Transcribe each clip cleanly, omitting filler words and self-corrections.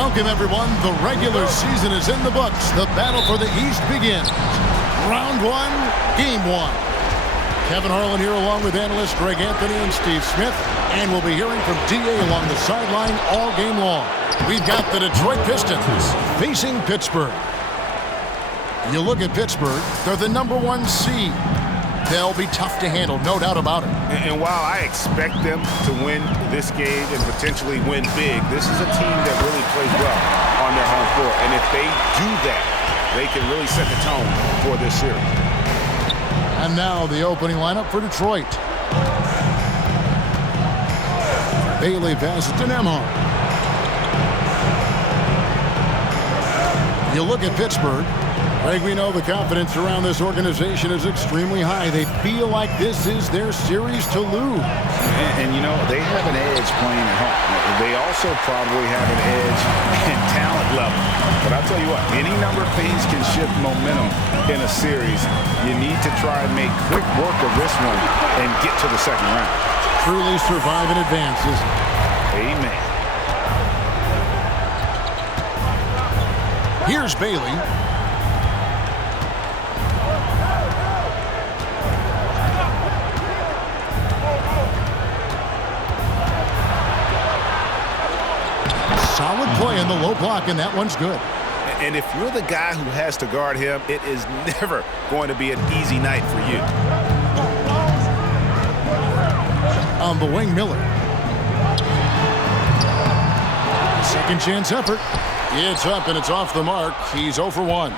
Welcome, everyone. The regular season is in the books. The battle for the East begins. Round one, game one. Kevin Harlan here along with analysts Greg Anthony and Steve Smith. And we'll be hearing from D.A. along the sideline all game long. We've got the Detroit Pistons facing Pittsburgh. You look at Pittsburgh, they're the #1 seed. They'll be tough to handle, no doubt about it. And while I expect them to win this game and potentially win big, this is a team that really plays well on their home floor. And if they do that, they can really set the tone for this series. And now the opening lineup for Detroit. Bailey passes to Nembhard. You look at Pittsburgh. Greg, we know the confidence around this organization is extremely high. They feel like this is their series to lose. And you know, they have an edge playing at home. They also probably have an edge in talent level. But I'll tell you what, any number of things can shift momentum in a series. You need to try and make quick work of this one and get to the second round. Truly survive and advance, isn't it? Amen. Here's Bailey. Solid play in the low block, and that one's good. And if you're the guy who has to guard him, it is never going to be an easy night for you. On the wing, Miller. Second chance effort. It's up and it's off the mark. He's 0 for 1.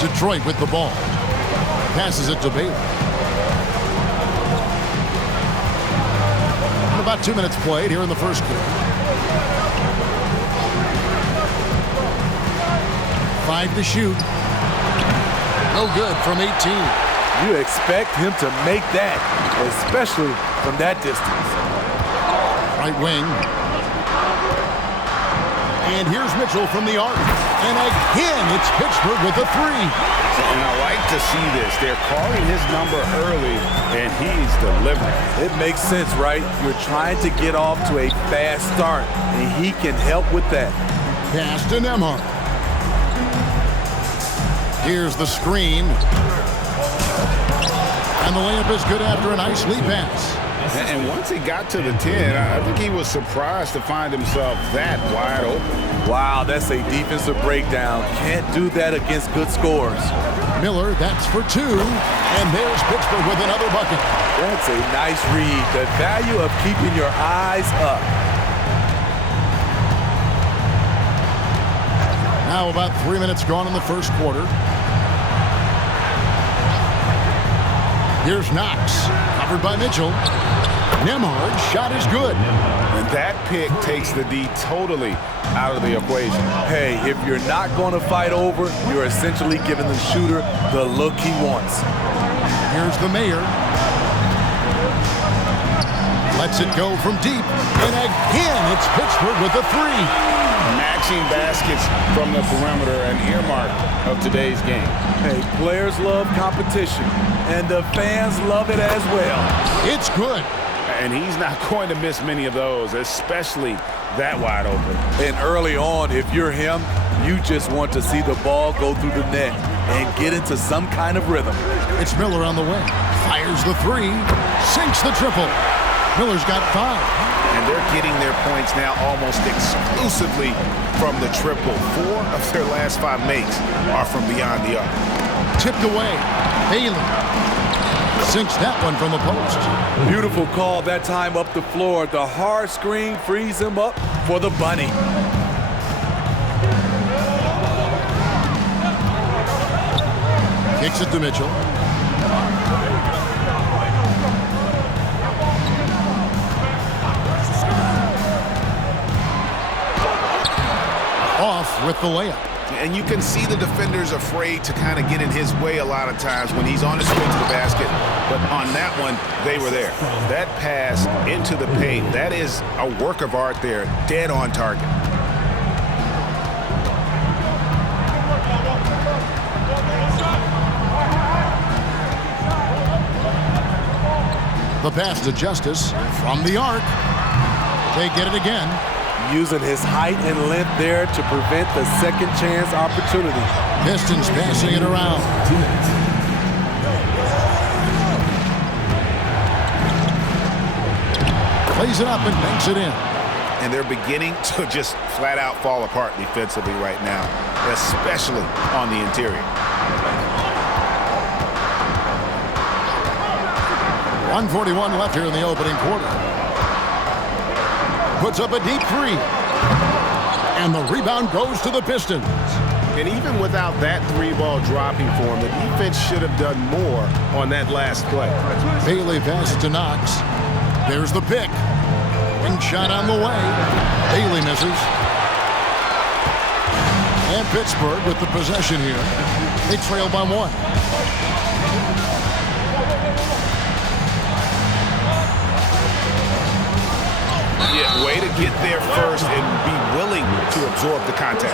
Detroit with the ball. Passes it to Bailey. About 2 minutes played here in the first quarter. 5 to shoot. No good from 18. You expect him to make that, especially from that distance. Right wing. And here's Mitchell from the arc. And again, it's Pittsburgh with a 3. And I like to see this. They're calling his number early, and he's delivering. It makes sense, right? You're trying to get off to a fast start, and he can help with that. Pass to Nembhard. Here's the screen. And the layup is good after a nice lead pass. And once he got to the 10, I think he was surprised to find himself that wide open. Wow, that's a defensive breakdown. Can't do that against good scores. Miller, that's for 2. And there's Pittsburgh with another bucket. That's a nice read. The value of keeping your eyes up. Now about 3 minutes gone in the first quarter. Here's Knox, covered by Mitchell. Nembhard's shot is good. And that pick takes the D totally out of the equation. Hey, if you're not going to fight over, you're essentially giving the shooter the look he wants. Here's the Mayor. Lets it go from deep. And again, it's Pittsburgh with a 3. Matching baskets from the perimeter, an earmark of today's game. Hey, players love competition, and the fans love it as well. It's good. And he's not going to miss many of those, especially that wide open. And early on, if you're him, you just want to see the ball go through the net and get into some kind of rhythm. It's Miller on the wing. Fires the 3. Sinks the triple. Miller's got 5. And they're getting their points now almost exclusively from the triple. 4 of their last 5 makes are from beyond the arc. Tipped away. Bailey sinks that one from the post. Beautiful call that time up the floor. The hard screen frees him up for the bunny. Kicks it to Mitchell. Off with the layup. And you can see the defenders afraid to kind of get in his way a lot of times when he's on his way to the basket. But on that one, they were there. That pass into the paint, that is a work of art there, dead on target. The pass to Justice from the arc. They get it again. using his height and length there to prevent the second chance opportunity. Pistons passing it around. Plays it up and banks it in. And they're beginning to just flat out fall apart defensively right now, especially on the interior. 1:41 left here in the opening quarter. Puts up a deep three. And the rebound goes to the Pistons. And even without that three ball dropping for him, the defense should have done more on that last play. Bailey passes to Knox. There's the pick. Ring shot on the way. Bailey misses. And Pittsburgh with the possession here. They trail by one. Yeah, way to get there first and be willing to absorb the contact.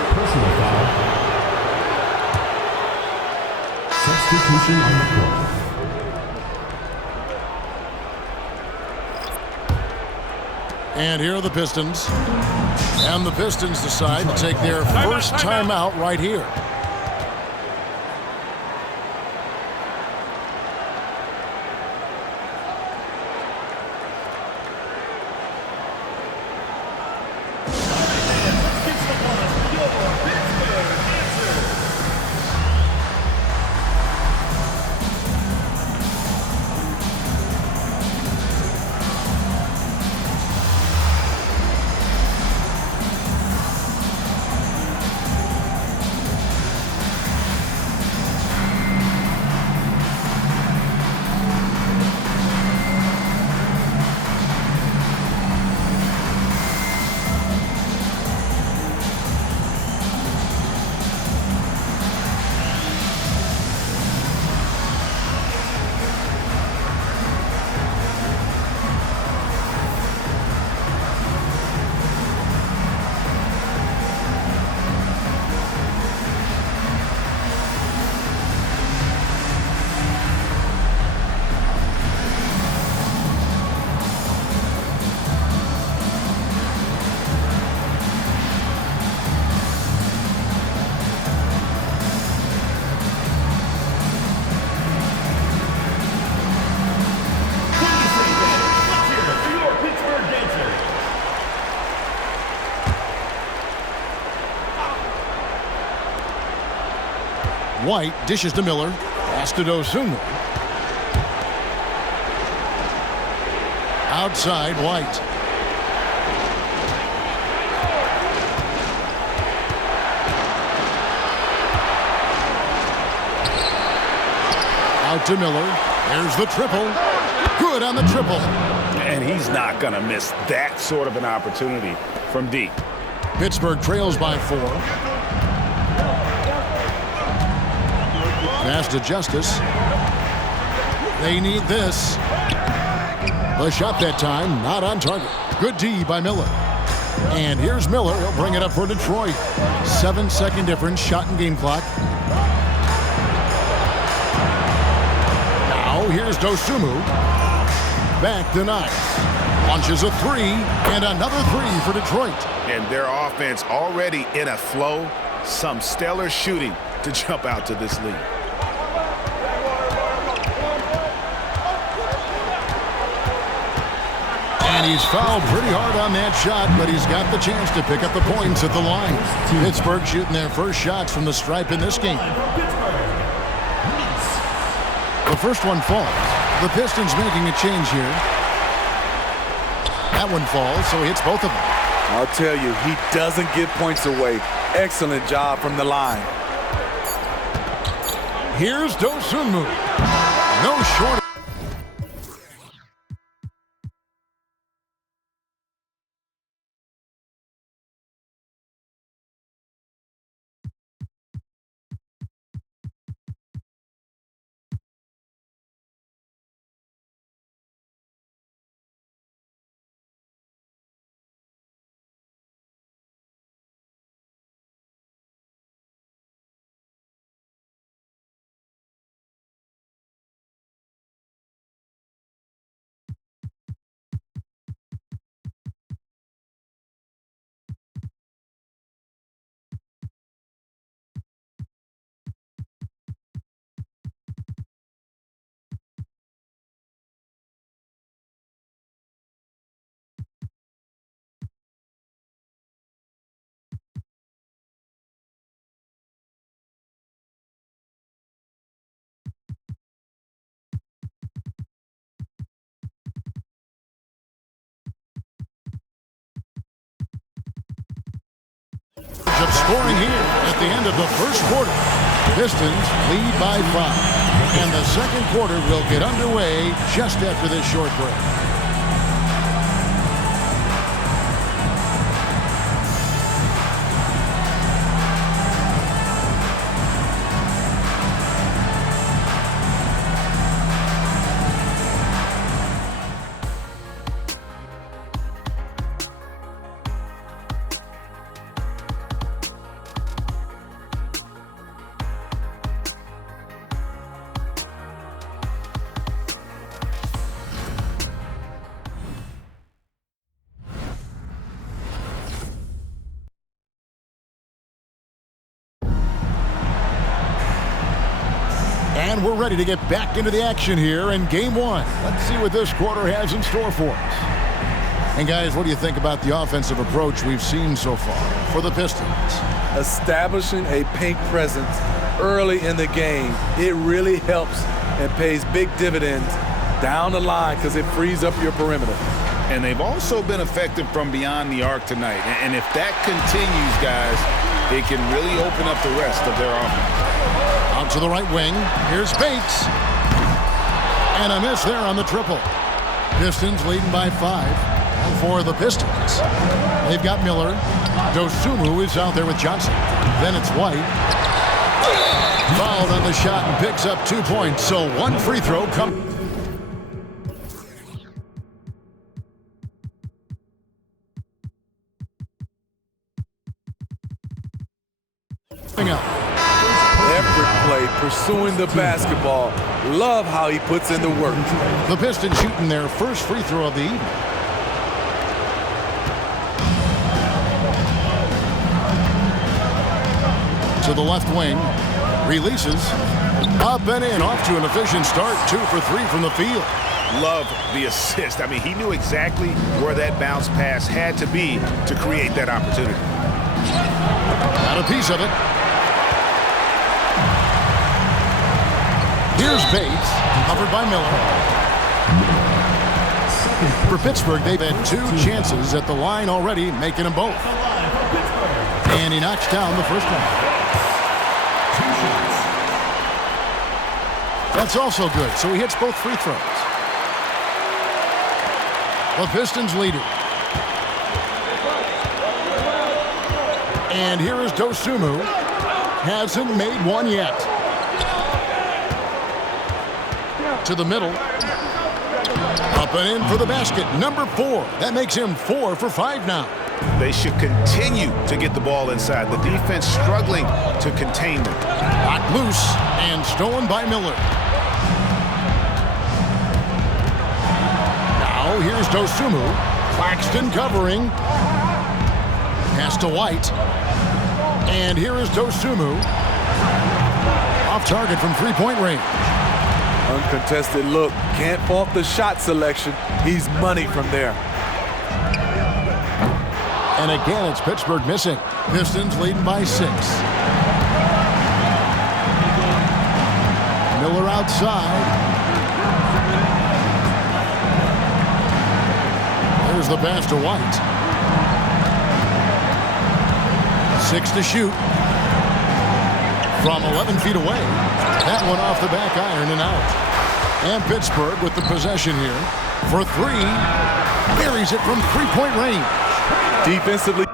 Substitution on the floor. And here are the Pistons. And the Pistons decide to take their first timeout right here. White dishes to Miller. Pass to Dosunmu. Outside, White. Out to Miller. There's the triple. Good on the triple. And he's not going to miss that sort of an opportunity from deep. Pittsburgh trails by 4. Pass to Justice. They need this. The shot that time, not on target. Good D by Miller. And here's Miller. He'll bring it up for Detroit. 7-second difference, shot and game clock. Now here's Dosunmu. Back to Knox. Launches a three, and another three for Detroit. And their offense already in a flow. Some stellar shooting to jump out to this lead. And he's fouled pretty hard on that shot, but he's got the chance to pick up the points at the line. Pittsburgh shooting their first shots from the stripe in this game. The first one falls. The Pistons making a change here. That one falls, so he hits both of them. I'll tell you, he doesn't give points away. Excellent job from the line. Here's Dosunmu. No short. Of scoring here at the end of the first quarter. Pistons lead by 5. And the second quarter will get underway just after this short break. And we're ready to get back into the action here in Game 1. Let's see what this quarter has in store for us. And guys, what do you think about the offensive approach we've seen so far for the Pistons? Establishing a paint presence early in the game, it really helps and pays big dividends down the line because it frees up your perimeter. And they've also been effective from beyond the arc tonight. And if that continues, guys, it can really open up the rest of their offense. Out to the right wing. Here's Bates. And a miss there on the triple. Pistons leading by 5. For the Pistons, they've got Miller. Dosunmu is out there with Johnson. Then it's White. Fouled on the shot and picks up 2 points. So one free throw comes. Up. Effort play, pursuing the basketball. Love how he puts in the work. The Pistons shooting their first free throw of the evening. To the left wing. Releases. Up and in. Off to an efficient start. 2 for 3 from the field. Love the assist. I mean, he knew exactly where that bounce pass had to be to create that opportunity. Got a piece of it. Here's Bates, covered by Miller. For Pittsburgh, they've had 2 chances at the line already, making them both. And he knocks down the first one. That's also good, so he hits both free throws. The Pistons lead it. And here is Dosunmu. Hasn't made one yet. To the middle. Up and in for the basket. Number 4. That makes him 4 for 5 now. They should continue to get the ball inside. The defense struggling to contain them. Knocked loose and stolen by Miller. Now here's Dosunmu. Claxton covering. Pass to White. And here is Dosunmu. Off target from three-point range. Uncontested look. Can't fault the shot selection. He's money from there. And again, it's Pittsburgh missing. Pistons leading by 6. Miller outside. There's the pass to White. 6 to shoot. From 11 feet away. That one off the back iron and out. And Pittsburgh with the possession here for 3. Buries it from three-point range. Defensively.